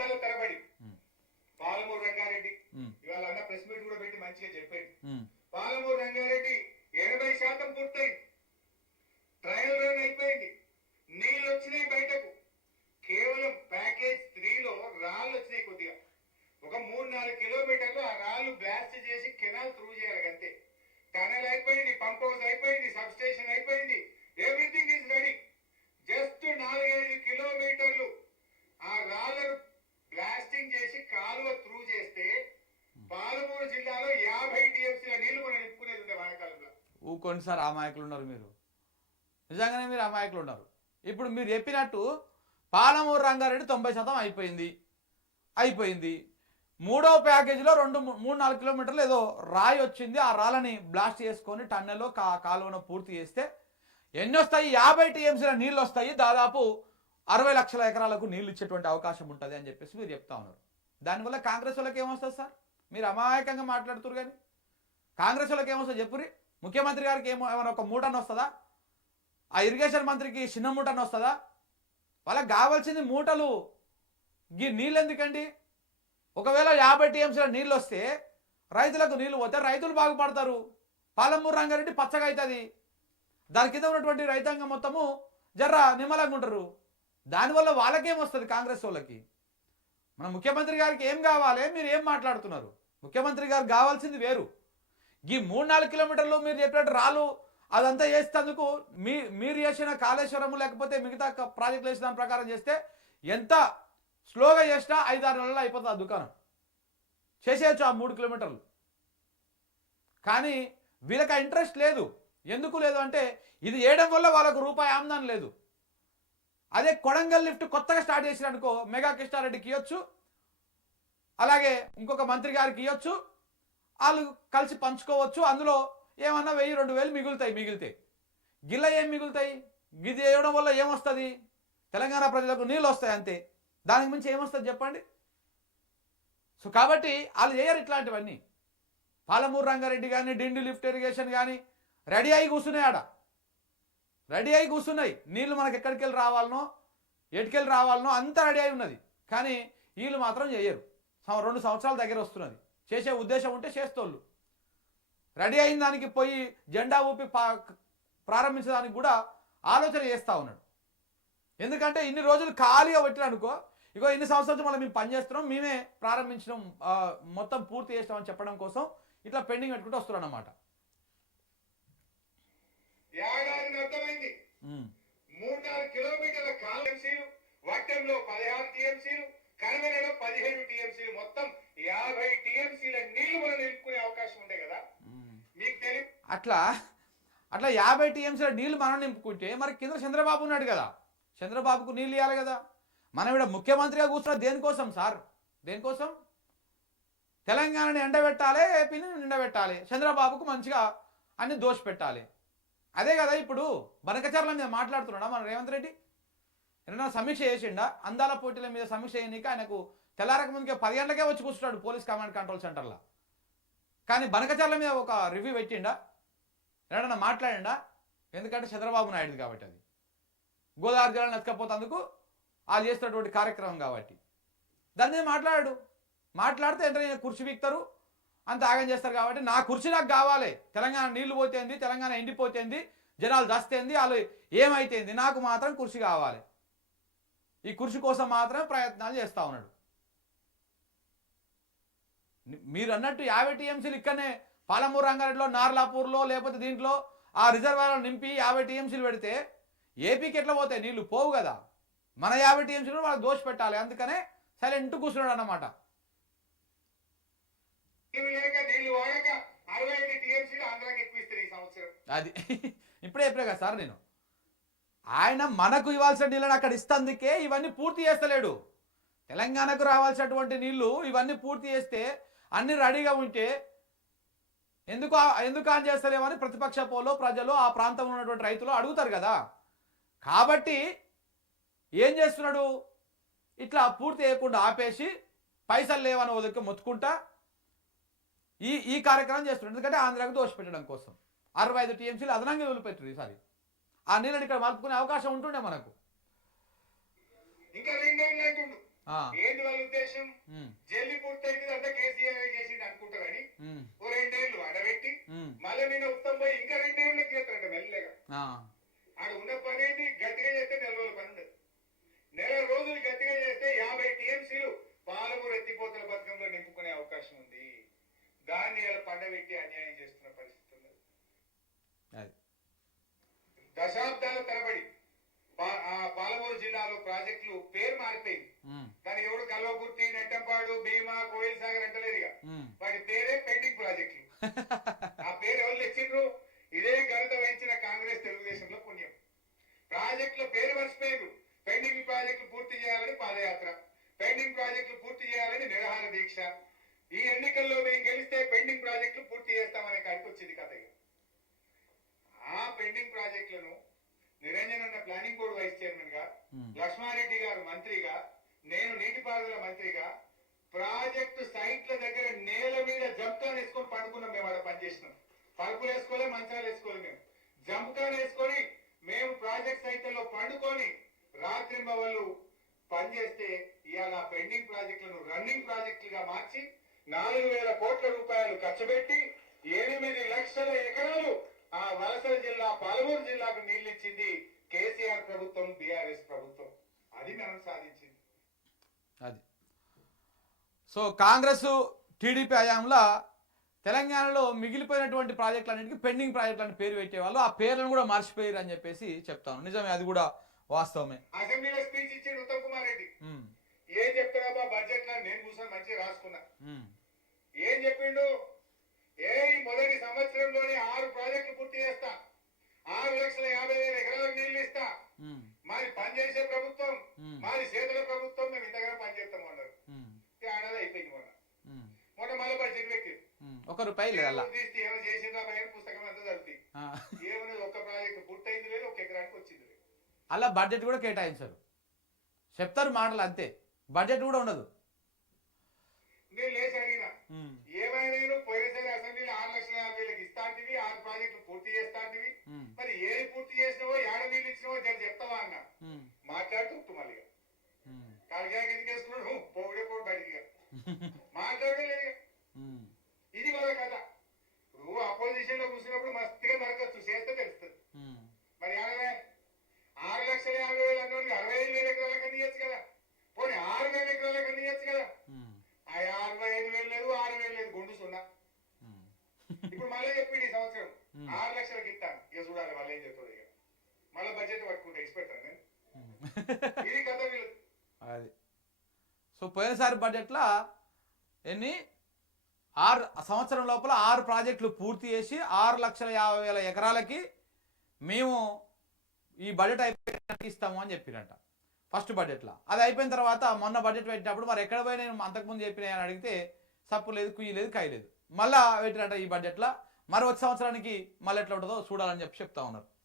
అబద్ధాల తరబడి పాలమూరు రంగారెడ్డి ఇవాళ అన్న ప్రెస్ మీట్ కూడా పెట్టి మంచిగా చెప్పాడు. పాలమూరు రంగారెడ్డి 80% పూర్తయింది, ట్రయల్ రన్ అయిపోయింది, నీళ్ళు వచ్చినాయి బయటకు. కేవలం ప్యాకేజ్ 3లో రాళ్ళు వచ్చినాయి కొద్దిగా, ఒక 3-4 కిలోమీటర్లు ఆ రాళ్ళు బ్లాస్ట్ చేసి కెనాల్ త్రూ చేయాలి అంతే. టనల్ అయిపోయింది, పంప్ హౌస్ అయిపోయింది, సబ్ స్టేషన్ అయిపోయింది, ఎవ్రీథింగ్ ఈజ్ రెడీ. జస్ట్ 4-5 కిలోమీటర్లు ఆ రాళ్ళను బ్లాస్టింగ్ చేసి కాలువ త్రూ చేస్తే పాలమూరు జిల్లాలో 50 టీఎంసీల నీళ్లు మనం నింపుకునేది ఉండే వానాకాలంలో. ఊకోండి సార్, అమాయకులు ఉన్నారు మీరు, నిజంగానే మీరు అమాయకులు ఉన్నారు. ఇప్పుడు మీరు చెప్పినట్టు పాలమూరు రంగారెడ్డి 90% అయిపోయింది. మూడో ప్యాకేజీలో 3-4 కిలోమీటర్లు ఏదో రాయి వచ్చింది, ఆ రాళ్ళని బ్లాస్ట్ చేసుకొని టన్నెల్లో కాలువను పూర్తి చేస్తే ఎన్ని వస్తాయి? 50 టీఎంసీల నీళ్ళు వస్తాయి, దాదాపు 60 లక్షల ఎకరాలకు నీళ్ళు ఇచ్చేటువంటి అవకాశం ఉంటుంది అని చెప్పేసి మీరు చెప్తా ఉన్నారు. దానివల్ల కాంగ్రెస్ వాళ్ళకి ఏమొస్తుంది సార్? మీరు అమాయకంగా మాట్లాడుతున్నారు కానీ కాంగ్రెస్ వాళ్ళకి ఏమొస్తుంది చెప్పురి? ముఖ్యమంత్రి గారికి ఏమైనా ఒక మూటని వస్తుందా? ఆ ఇరిగేషన్ మంత్రికి చిన్న మూటని వస్తుందా? వాళ్ళకి కావాల్సింది మూటలు, ఈ నీళ్ళు ఎందుకండి? ఒకవేళ 50 టీఎంసీల నీళ్ళు వస్తే రైతులకు నీళ్ళు పోతే రైతులు బాగుపడతారు, పాలమూరు రంగారెడ్డి పచ్చగా అవుతుంది, దాని కింద ఉన్నటువంటి రైతాంగం మొత్తము జర్ర నిమ్మలంగా ఉంటారు. దానివల్ల వాళ్ళకేమొస్తుంది? కాంగ్రెస్ వాళ్ళకి. మన ముఖ్యమంత్రి గారికి ఏం కావాలి? మీరు ఏం మాట్లాడుతున్నారు? ముఖ్యమంత్రి గారికి కావాల్సింది వేరు. ఈ 3-4 కిలోమీటర్లు మీరు చెప్పినట్టు రాళ్ళు అదంతా చేసేందుకు మీరు చేసిన కాళేశ్వరము లేకపోతే మిగతా ప్రాజెక్టులు వేసిన దాని ప్రకారం చేస్తే ఎంత స్లోగా చేసినా 5-6 నెలల్లో అయిపోతుంది ఆ దుకాణం, చేసేయచ్చు ఆ 3 కిలోమీటర్లు. కానీ వీళ్ళకి ఆ ఇంట్రెస్ట్ లేదు. ఎందుకు లేదు అంటే ఇది చేయడం వల్ల వాళ్ళకు రూపాయి ఆమ్దానం లేదు. అదే కొడంగల్ లిఫ్ట్ కొత్తగా స్టార్ట్ చేసిరనుకో, మెగా కృష్ణారెడ్డికి ఇవ్వచ్చు, అలాగే ఇంకొక మంత్రి గారికి ఇవ్వచ్చు, వాళ్ళు కలిసి పంచుకోవచ్చు. అందులో ఏమన్నా 1000-2000 మిగిలితే గిల్ల ఏం మిగులుతాయి? గిది వేయడం వల్ల ఏమొస్తుంది? తెలంగాణ ప్రజలకు నీళ్ళు వస్తాయి అంతే, దానికి మించి ఏమొస్తుంది చెప్పండి? సో కాబట్టి వాళ్ళు చేయరు ఇట్లాంటివన్నీ. పాలమూరు రంగారెడ్డి కానీ డిండి లిఫ్ట్ ఇరిగేషన్ కానీ రెడీ అయి కూర్చున్నాయి, ఆడ రెడీ అయి కూర్చున్నాయి. నీళ్ళు మనకు ఎక్కడికి వెళ్ళి రావాలనో ఎటుకెళ్ళి రావాలనో అంతా రెడీ అయి ఉన్నది. కానీ వీళ్ళు మాత్రం చేయరు. 2 సంవత్సరాల దగ్గర వస్తున్నది, చేసే ఉద్దేశం ఉంటే చేస్తోళ్ళు. రెడీ అయిన దానికి పోయి జెండా ఊపి ప్రారంభించడానికి కూడా ఆలోచన చేస్తూ ఉన్నాడు. ఎందుకంటే ఇన్ని రోజులు ఖాళీగా పెట్టిననుకో, ఇగో ఇన్ని సంవత్సరాలు మనం మేము పనిచేస్తున్నాం, మేమే ప్రారంభించడం మొత్తం పూర్తి చేస్తామని చెప్పడం కోసం ఇట్లా పెండింగ్ పెట్టుకుంటూ వస్తున్నాడు అన్నమాట. ఏడాది అర్థమైంది. 3-4 కిలోమీటర్ల కాలువలు, వట్టంలో 16 టీఎంసీలు, కనమలలో 15 టీఎంసీలు, మొత్తం 50 టీఎంసీల నీళ్లు మనం నిలుపుకునే అవకాశం ఉండే కదా. మీకు తెలియదు అట్లా 50 టీఎంసీల నీళ్లు మనం నింపుకుంటే మరి కింద చంద్రబాబు ఉన్నాడు కదా, చంద్రబాబుకు నీళ్ళు ఇవ్వాలి కదా. మనం ఇక్కడ ముఖ్యమంత్రిగా కూర్చున్న దేనికోసం సార్? దేనికోసం? తెలంగాణని ఎండబెట్టాలి, ఏపీని నిండబెట్టాలి, చంద్రబాబుకు మంచిగా అన్ని దోష పెట్టాలి. అదే కదా ఇప్పుడు బనకచర్ల మీద మాట్లాడుతున్నాడా మన రేవంత్ రెడ్డి? ఏదైనా సమీక్ష చేసిండా? అందాల పోటీల మీద సమీక్ష చేయనీకి ఆయనకు తెల్లారక ముందుకే 10 గంటలకే వచ్చి కూర్చున్నాడు పోలీస్ కమాండ్ కంట్రోల్ సెంటర్లో. కానీ బనకచర్ల మీద ఒక రివ్యూ పెట్టిండా? ఏదైనా మాట్లాడిండా? ఎందుకంటే చంద్రబాబు నాయుడు కాబట్టి, అది గోదావరి జిల్లాను ఎత్తుకపోతేందుకు వాళ్ళు చేస్తున్నటువంటి కార్యక్రమం కాబట్టి దాని మీద మాట్లాడితే వెంటనే కుర్చీ వీక్తారు, అంత ఆగం చేస్తారు. కాబట్టి నా కుర్చీ నాకు కావాలి, తెలంగాణ నీళ్లు పోతేంది, తెలంగాణ ఎండిపోతేంది, జనాలు దస్తేంది, వాళ్ళు ఏమైతేంది, నాకు మాత్రం కుర్చీ కావాలి. ఈ కుర్చీ కోసం మాత్రమే ప్రయత్నాలు చేస్తూ ఉన్నాడు. మీరు అన్నట్టు 50 టీఎంసీలు ఇక్కడనే పాలమూరు రంగారెడ్డిలో, నార్లాపూర్లో, లేకపోతే దీంట్లో ఆ రిజర్వాయర్లు నింపి 50 టీఎంసీలు పెడితే ఏపీకి ఎట్లా పోతాయి? నీళ్లు పోవు కదా. మన 50 టీఎంసీలు వాళ్ళకి దోష పెట్టాలి, అందుకనే సైలెంట్ కూర్చున్నాడు అన్నమాట. అది ఇప్పుడే కదా సార్, నేను ఆయన మనకు ఇవ్వాల్సిన నీళ్ళని అక్కడ ఇస్తందుకే ఇవన్నీ పూర్తి చేస్తలేడు. తెలంగాణకు రావాల్సినటువంటి నీళ్లు ఇవన్నీ పూర్తి చేస్తే అన్ని రెడీగా ఉంటే ఎందుకు ఆన్ చేస్తలేమని ప్రతిపక్ష పోలో ప్రజలు, ఆ ప్రాంతంలో ఉన్నటువంటి రైతులు అడుగుతారు కదా. కాబట్టి ఏం చేస్తున్నాడు? ఇట్లా పూర్తి చేయకుండా ఆపేసి పైసలు లేవని వదిలికి మొత్తుకుంటా ఈ కార్యక్రమం చేస్తున్నాడు. ఎందుకంటే ఆంధ్రాకు దోష పెట్టడం కోసం 65 టీఎంసీలు అదనంగా వదిలిపెట్టారు. ఈసారి ఆ నీళ్ళని ఇక్కడ మలుపుకునే అవకాశం ఉంటుండే మనకు. ఇంకా 2 ఏళ్ళు అంటుండు ఏంటి వాళ్ళ ఉద్దేశం? జల్లి పూర్తయింది అంతా కేసీఆర్ చేసింది అనుకుంటారని ఓ 2 ఏళ్ళు అడబెట్టి మళ్ళీ నేను ఉత్తమ్ పోయి ఇంకా 2 ఏళ్ళకి చేస్తారంట మెల్లగా. ఆడ ఉన్న పని ఏంటి? గట్టిగా చేస్తే 4 రోజుల పని ఉండదు. 4 రోజులు గట్టిగా చేస్తే 50 టీఎంసీలు పాలమూరు ఎత్తిపోతల పథకంలో నింపుకునే అవకాశం ఉంది. దాన్ని ఇలా పండబెట్టి అన్యాయం చేస్తున్న పరిస్థితి ఉన్నది. దశాబ్దాల తరబడి పాలమూరు జిల్లాలో ప్రాజెక్టులు పేరు మారిపోయింది. కానీ ఎవడు కల్వకుర్తి, నెట్టంపాడు, భీమా, కోయిల్ సాగర్ అంటలేరుగా. వాటి పేరే పెండింగ్ ప్రాజెక్టులు. ఆ పేరు ఎవరు తెచ్చిండ్రు? ఇదే ఘనత వహించిన కాంగ్రెస్ తెలుగుదేశంలో పుణ్యం. ప్రాజెక్టుల పేరు మర్చిపోయారు. పెండింగ్ ప్రాజెక్టులు పూర్తి చేయాలని పాదయాత్ర, పెండింగ్ ప్రాజెక్టులు పూర్తి చేయాలని నిరాహార దీక్ష. ఈ ఎన్నికల్లో మేము గెలిస్తే పెండింగ్ ప్రాజెక్టులు పూర్తి చేస్తామనే కాడికి వచ్చింది కథ. ఆ పెండింగ్ ప్రాజెక్టులను నిరంజన్ అన్న ప్లానింగ్ బోర్డు వైస్ చైర్మన్ గా, లక్ష్మారెడ్డి గారు మంత్రిగా, నేను నీటిపారుదల మంత్రిగా ప్రాజెక్టు సైట్ల దగ్గర నేల మీద జంప్కాన్ వేసుకొని పండుకున్నాం. మేము అక్కడ పనిచేసినాం. పరుపులు వేసుకోలే, మంచాలు వేసుకోలే. మేము జంప్కాన్ వేసుకొని మేము ప్రాజెక్ట్ సైట్లలో పండుకొని రాత్రింబవళ్ళు పనిచేస్తే ఇవాళ పెండింగ్ ప్రాజెక్టులను రన్నింగ్ ప్రాజెక్టులుగా మార్చి 4,000 కోట్ల రూపాయలు ఖర్చు పెట్టి 8 లక్షల ఎకరాలు ఆ వలసల జిల్లా పాలమూరు జిల్లాకు నీళ్లు ఇచ్చింది కేసీఆర్ ప్రభుత్వం, బీఆర్ఎస్ ప్రభుత్వం. అది మనం సాధించింది. అది సో కాంగ్రెస్ టీడీపీ హయాంలో తెలంగాణలో మిగిలిపోయినటువంటి ప్రాజెక్టులన్నింటికి పెండింగ్ ప్రాజెక్టులని పేరు పెట్టేవాళ్ళు. ఆ పేర్లను కూడా మర్చిపోయారు అని చెప్పేసి చెప్తాను. నిజమే, అది కూడా వాస్తవమే. అసెంబ్లీలో స్పీచ్ ఇచ్చాడు ఉత్తమ్ కుమార్ రెడ్డి. ఏం చెప్తారా బడ్జెట్ లో? నేను కూర్చొని మంచిగా రాసుకున్నా. ఏం చెప్పిండు? మొదటి సంవత్సరంలోనే 6 ప్రాజెక్టులు పూర్తి చేస్తా, 6,50,000 ఎకరాలకు నీళ్లు ఇస్తా, మాది పనిచేసే ప్రభుత్వం, మాది చేతుల ప్రభుత్వం, మేము ఇంతగా పనిచేస్తాం అన్నారు. ఏడాది అయిపోయింది. మొన్న మళ్ళీ బడ్జెట్ పెట్టారు. ₹1 తీస్తే ఏమో చేసిందా పుస్తకం అంతా చదివి ఏమన్నది? ఒక్క ప్రాజెక్టు పూర్తయింది లేదు, 1 ఎకరానికి వచ్చింది లేదు. అలా బడ్జెట్ కూడా కేటాయించారు, చెప్తారు మాటలు అంతే, బడ్జెట్ కూడా ఉండదు. నేను లేచి అడిగినా, ఏమైనా పోయినసారి అసెంబ్లీలో 6,50,000 ఇస్తాంటివి, 6 ప్రాజెక్టులు పూర్తి చేస్తాంటివి, మరి ఏది పూర్తి చేసినావో, ఏడ నీళ్ళు ఇచ్చినావో చెప్తావా అన్న. మాట్లాడుతూ మళ్ళీ కాలిగా ఎందుకేసుకున్నాడు, పోగుడే పోడు బయటికి మాట్లాడలేదు. ఇది వాళ్ళ కథ. నువ్వు అపోజిషన్ లో కూర్చున్నప్పుడు మస్తుగా నరకచ్చు, చేస్తే తెలుస్తుంది. మరి 6,50,000 అన్నోళ్ళకి 65,000 ఎకరాలకు అన్నియచ్చు కదా. పోనీ 6,000 ఎకరాలకు అన్నియచ్చు కదా. ఆ 65,000 లేదు, 6,000 లేదు, గుండు సున్నా. ఇప్పుడు మళ్ళీ చెప్పింది ఈ సంవత్సరం 6 లక్షలకి ఇస్తాను. ఇక చూడాలి వాళ్ళు ఏం చెప్తారు. ఇక మళ్ళీ బడ్జెట్ పట్టుకుంటే ఇచ్చిపెట్టాను నేను. ఇది కథ వీళ్ళు. అది సో పోయినసారి బడ్జెట్లో 6 సంవత్సరం లోపల 6 ప్రాజెక్టులు పూర్తి చేసి 6,50,000 ఎకరాలకి మేము ఈ బడ్జెట్ అయిపోయినట్టు ఇస్తాము అని చెప్పినట్ట ఫస్ట్ బడ్జెట్లో. అది అయిపోయిన తర్వాత మొన్న బడ్జెట్ పెట్టినప్పుడు మరి ఎక్కడ పోయి నేను అంతకుముందు చెప్పినా అని అడిగితే సప్పు లేదు, కుయ్యి లేదు, కాయ లేదు. మళ్ళీ పెట్టినట్ట ఈ బడ్జెట్లో. మరి వచ్చే సంవత్సరానికి మళ్ళీ ఎట్లా ఉంటుందో చూడాలని చెప్తా ఉన్నారు.